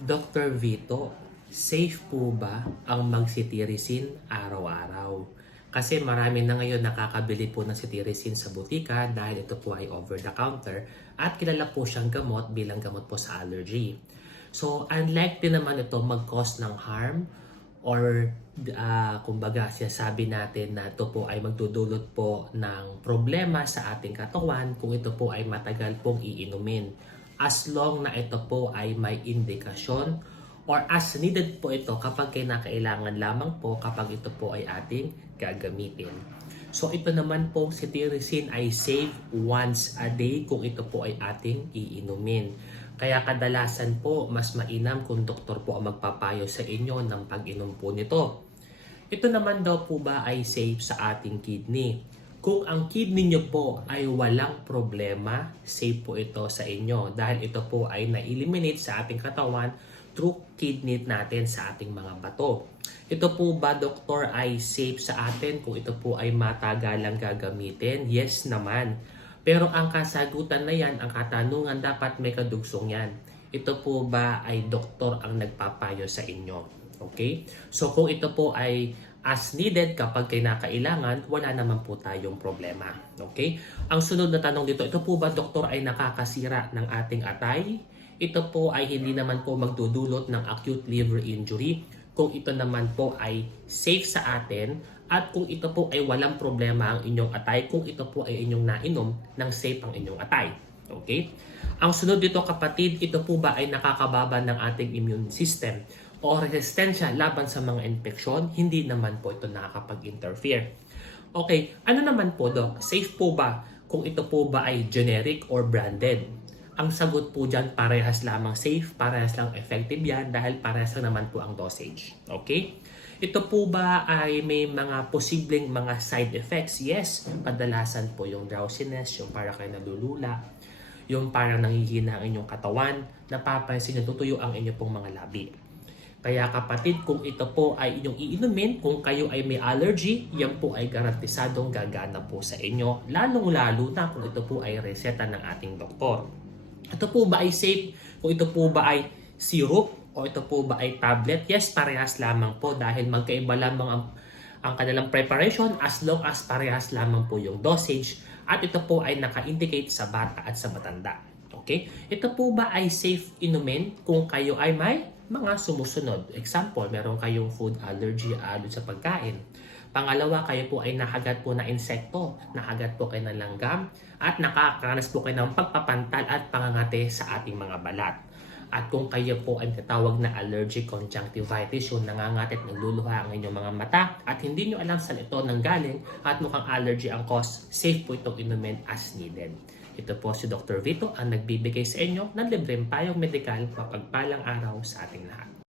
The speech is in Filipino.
Dr. Vito, safe po ba ang mag-cetirizine araw-araw? Kasi marami na ngayon nakakabili po ng cetirizine sa butika dahil ito po ay over-the-counter at kilala po siyang gamot bilang gamot po sa allergy. So, unlikely naman ito mag-cause ng harm or ah, kumbaga sinasabi natin na ito po ay magdudulot po ng problema sa ating katawan kung ito po ay matagal pong iinumin. As long na ito po ay may indikasyon or as needed po ito kapag kinakailangan lamang po kapag ito po ay ating gagamitin. So ito naman po si cetirizine ay safe once a day kung ito po ay ating iinumin. Kaya kadalasan po mas mainam kung doktor po ang magpapayo sa inyo ng pag-inom po nito. Ito naman daw po ba ay safe sa ating kidney? Kung ang kidney nyo po ay walang problema, safe po ito sa inyo dahil ito po ay na-eliminate sa ating katawan through kidney natin sa ating mga bato. Ito po ba, doktor, ay safe sa atin kung ito po ay matagalang gagamitin? Yes naman. Pero ang kasagutan na yan, ang katanungan dapat may kadugsong yan. Ito po ba ay doktor ang nagpapayo sa inyo? Okay? So kung ito po ay as needed kapag kinakailangan, wala naman po tayong problema. Okay? Ang sunod na tanong dito, ito po ba doktor ay nakakasira ng ating atay? Ito po ay hindi naman po magdudulot ng acute liver injury kung ito naman po ay safe sa atin at kung ito po ay walang problema ang inyong atay, kung ito po ay inyong nainom ng safe ang inyong atay. Okay? Ang sunod dito kapatid, ito po ba ay nakakababa ng ating immune system o resistensya laban sa mga infeksyon? Hindi naman po ito nakakapag-interfere. Okay, ano naman po Doc? Safe po ba kung ito po ba ay generic or branded? Ang sagot po dyan, parehas lamang safe, parehas lang effective yan dahil parehas lang naman po ang dosage. Okay? Ito po ba ay may mga posibleng mga side effects? Yes, kadalasan po yung drowsiness, yung para kayo nalulula, yung parang nanghihina ang inyong katawan, napapansin na tutuyo ang inyong pong mga labi. Kaya kapatid, kung ito po ay inyong iinumin, kung kayo ay may allergy, yan po ay garantisadong gagana po sa inyo, lalong-lalo na kung ito po ay reseta ng ating doktor. Ito po ba ay safe? Kung ito po ba ay syrup o ito po ba ay tablet? Yes, parehas lamang po dahil magkaiba lamang ang, ang kanilang preparation as long as parehas lamang po yung dosage at ito po ay naka-indicate sa bata at sa matanda. Okay? Ito po ba ay safe inumin kung kayo ay may mga sumusunod? Example, meron kayong food allergy alod sa pagkain. Pangalawa, kayo po ay nakagat po na insekto, nakagat po kayo ng langgam, at nakakaranas po kayo ng pagpapantal at pangangate sa ating mga balat. At kung kayo po ay tatawag na allergic conjunctivitis, yung nangangatit, nagluluha ang inyong mga mata, at hindi nyo alam saan ito nanggaling, at mukhang allergy ang cause, safe po itong inumin as needed. Ito po si Dr. Vito ang nagbibigay sa inyo ng libreng payong medikal mapagpalang araw sa ating lahat.